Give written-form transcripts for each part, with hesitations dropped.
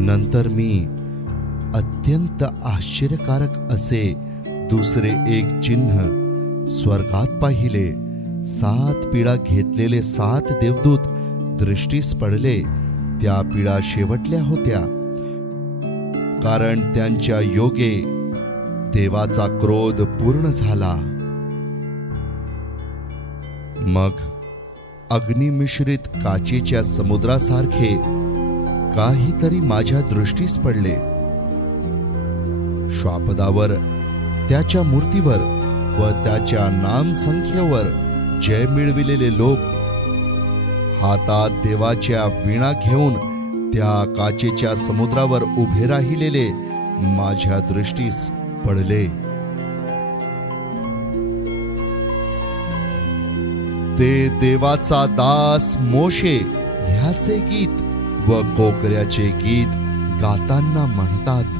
नंतर मी अत्यंत आश्चर्यकारक असे दुसरे एक चिन्ह स्वर्गात पाहिले. 7 पिढा घेतलेले 7 देवदूत दृष्टीस पडले. त्या पिढा शेवटल्या होत्या, कारण त्यांच्या योगे देवाचा क्रोध पूर्ण झाला. मग अग्निमिश्रित काचेच्या समुद्रासारखे काहीतरी माझ्या दृष्टीस पडले. श्वापदावर, त्याच्या मूर्तीवर व त्याच्या नामसंख्येवर जय मिळविलेले लोक हातात देवाच्या वीणा घेऊन त्या काचेच्या समुद्रावर उभे राहिलेले माझ्या दृष्टीस पडले. ते देवाचा दास मोशे ह्याचे गीत व कोकऱ्याचे गीत गाताना म्हणतात.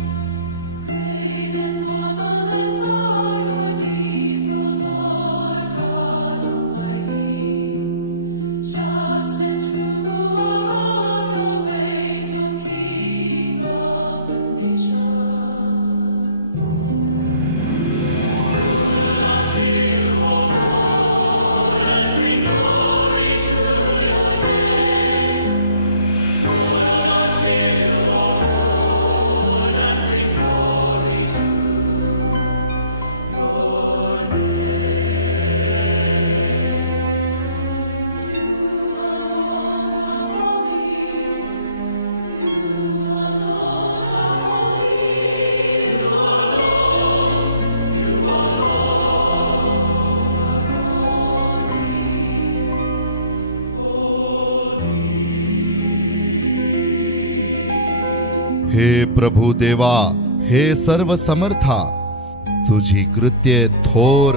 हे प्रभु देवा, हे सर्व समर्था, तुझी कृत्ये थोर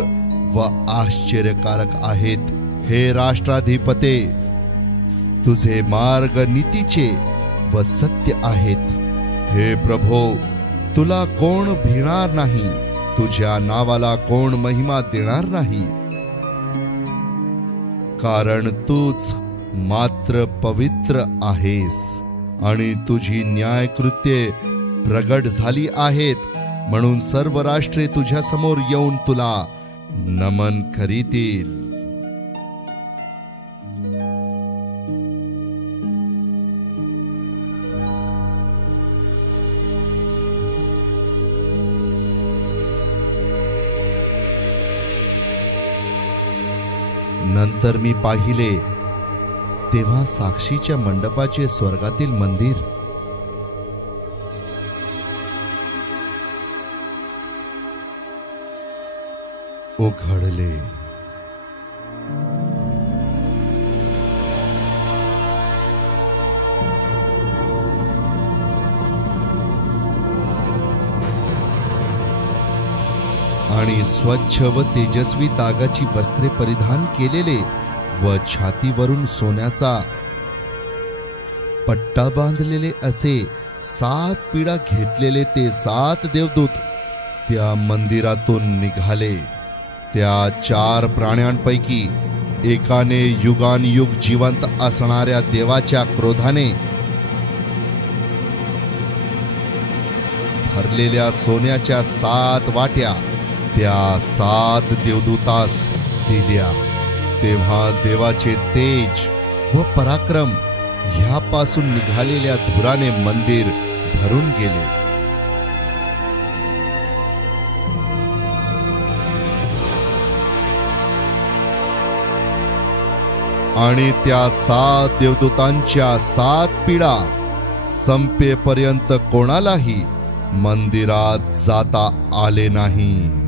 व आश्चर्यकारक आहेत. हे राष्ट्राधिपते, तुझे मार्ग नीतीचे व सत्य आहेत. हे प्रभो, तुला कोण भिणार नाही, तुझ्या नावाला कोण महिमा देणार नाही, कारण तूच मात्र पवित्र आहेस आणि तुझी न्यायकृत्ये प्रगट झाली आहेत. म्हणून सर्व राष्ट्रे तुझ्या समोर येऊन तुला नमन करीतील. नंतर मी पाहिले, तेव्हा साक्षीच्या मंडपाचे स्वर्गातील मंदिर उघडले. आणि स्वच्छ व तेजस्वी तागाची वस्त्रे परिधान केलेले व छातीवरून सोन्याचा पट्टा बांधलेले असे 7 पिढा घेतलेले ते 7 देवदूत त्या मंदिरातून निघाले. त्या 4 प्राण्यांपैकी एकाने युगानयुग जिवंत असणाऱ्या देवाच्या क्रोधाने भरलेल्या सोन्याच्या 7 वाट्या त्या 7 देवदूतास दिल्या. तेव्हा देवाचे तेज व पराक्रम ह्यापासून निघालेल्या धुराने मंदिर भरून गेले. आणि त्या 7 देवदूतांच्या 7 पिढा संपेपर्यंत कोणालाही मंदिरात जाता आले नाही.